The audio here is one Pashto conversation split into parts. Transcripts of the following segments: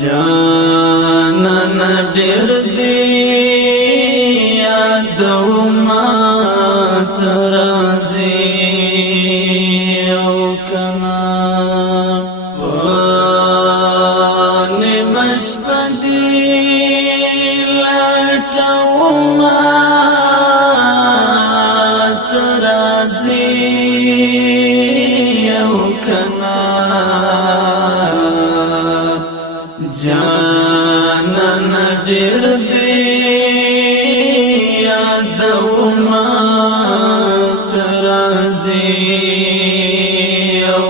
جانان ډېر دی یادوما ترازی او کنا وانی مشپدی لټوما ترازی او کنا جانان ډېر دی یادوما ترازی او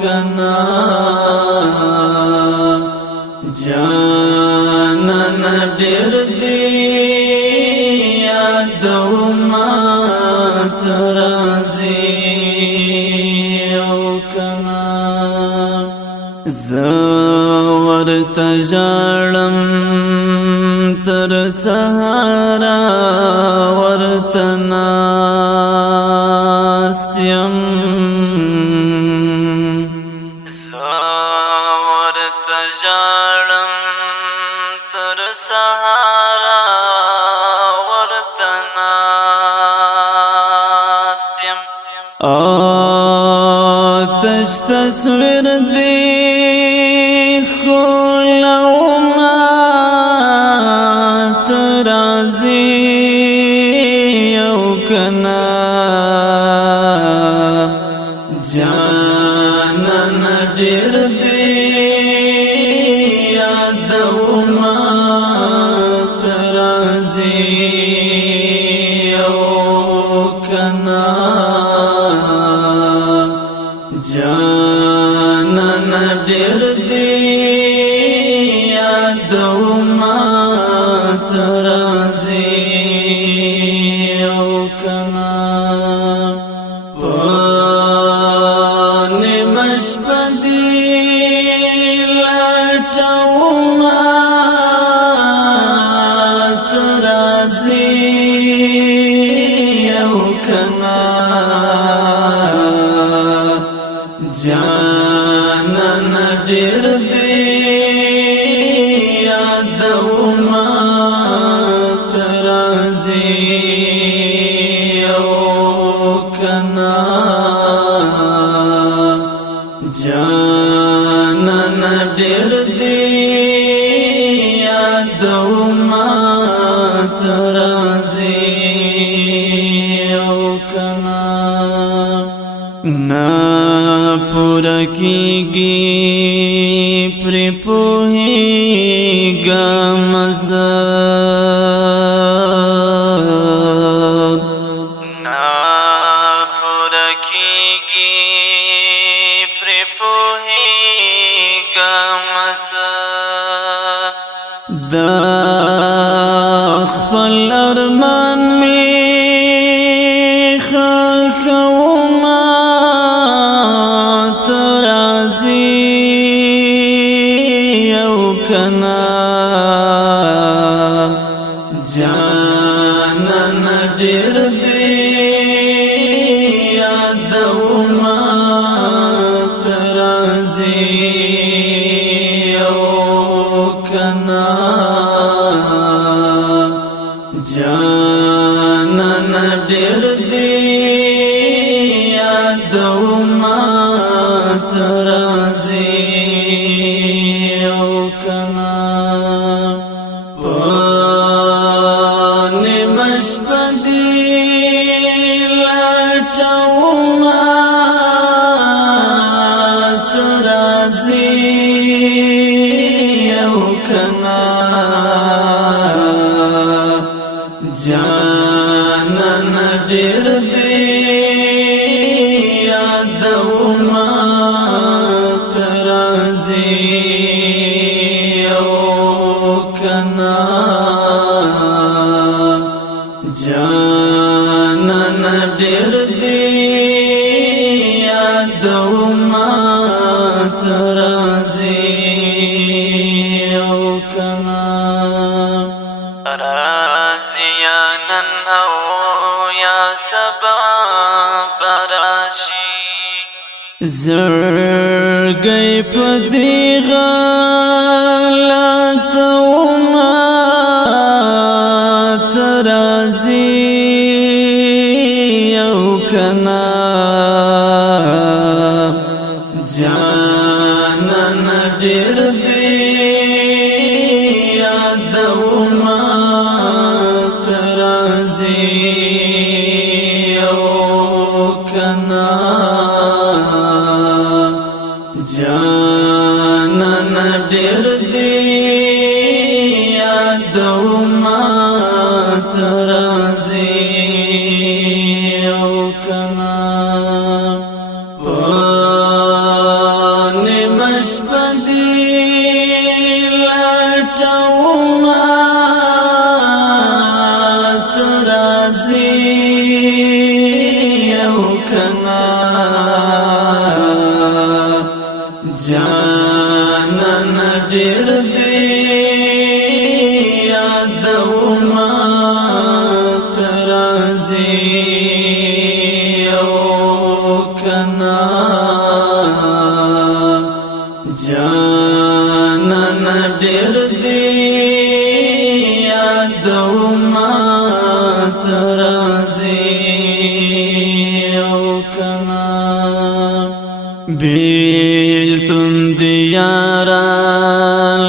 کنا جانان ډېر دی یادوما ترازی او کنا ورته ژړم تر سهارا ورته ناست یم ورته ژړم تر سهارا ورته ناست یم آتش تصویر دی جانان ډېر دی یادوما ترازی او کنا جانان ډېر دی یادوما ترازی او کنا مشپدی لټوما ترازی او کنا جانان ډېر دی یادوما ترازی او کنا جانان ډېر دی یادوما ترازی او کنا نا پورا کیږي پر پوهیږم زه نا پورا کیږي دا خپل ارمان می خخوما ترازی او کنا جانان ډېر دی یادوما ترازی جانان ډېر دی یادوما ترازی او کنا وانی مشپدی لټوما ترازی او کنا جانان ډېر دی یادوما ترازی او کنا جانان ډېر دی یادوما ترازی او کنا رازیانن او یا سبا براشی زړګی په دې غلط امت راځي او کنا جانان ډېر دې یاد امت راځي او کنا جانان ډېر دې یاد امت راځي او کنا پانې مشپه دې لټوم امت راځي او کنا جانان ډېر دې یاد امت راځي او کنا جانان ډېر دې یاد امت راځي او کنا بیلتون دیارا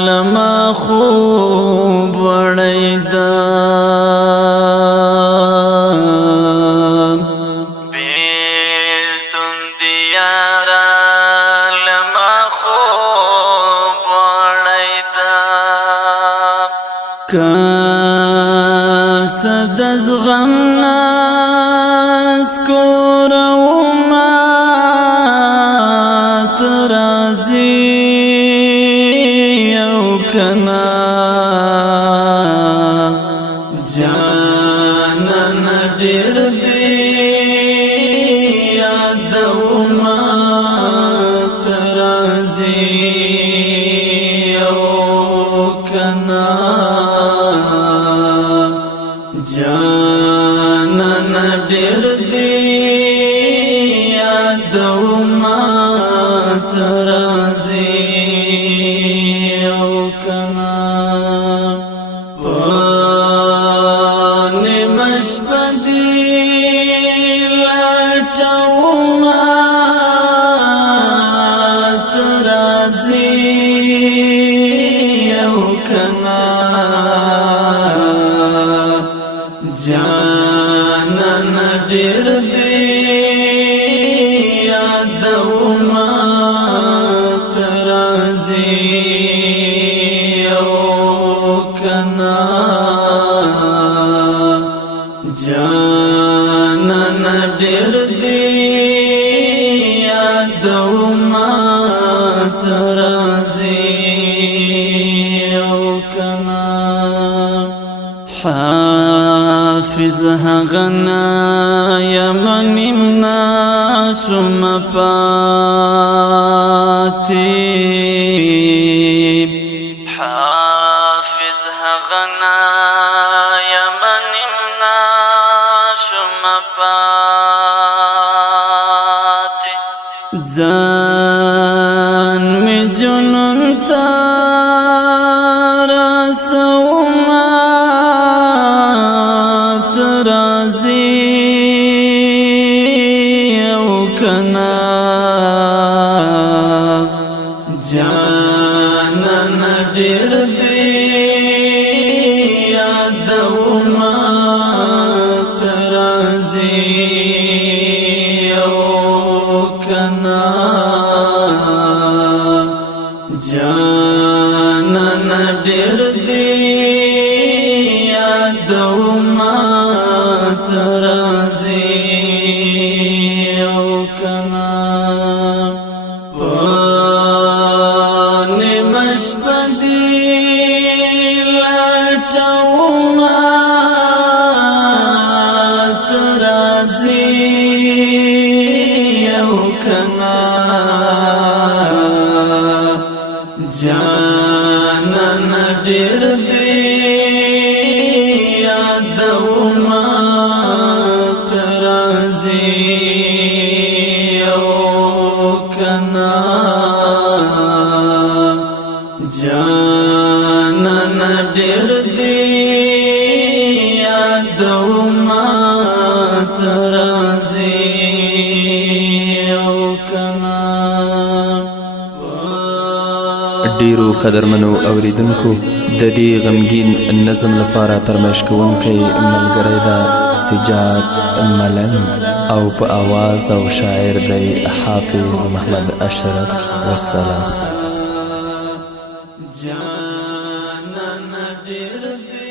لما خوب وړیدا بیلتون دیارا لما خوب وړیدا کاسد از غم ناس کوروما کنا جانان ډېر دې یاد امت راځي او کنا جانان ډېر دې یاد امت راځي پانې مشپه دې لټوم امت راځي او کنا جانان ډېر دې یاد امت راځي جانان ډېر دې یاد امت راځي او کنا حافظ هغه نه یم نیمنا شوم پاتې حافظ هغه نه یم نیمنا شوم پاتې ځان مې جنون ته رسوم امت راځي او کنا جانان ډېر دې یاد امت راځي او کنا جانان ډېر دې یاد امت راځي او کنا پانې مشپه دې لټوم امت راځي او کنا جانان ډېر دې یاد امت راځي او جانان ډېر دی یادوما ترازی او کنا ډیرو قدرمنو اوریدونکو د دې غمگین نظم لپاره فرمایش کوونکی ملګری دا سجاد ملنګ او په आवाज او شاعر دی حافظ محمد اشرف والسلام جانان ډېر دی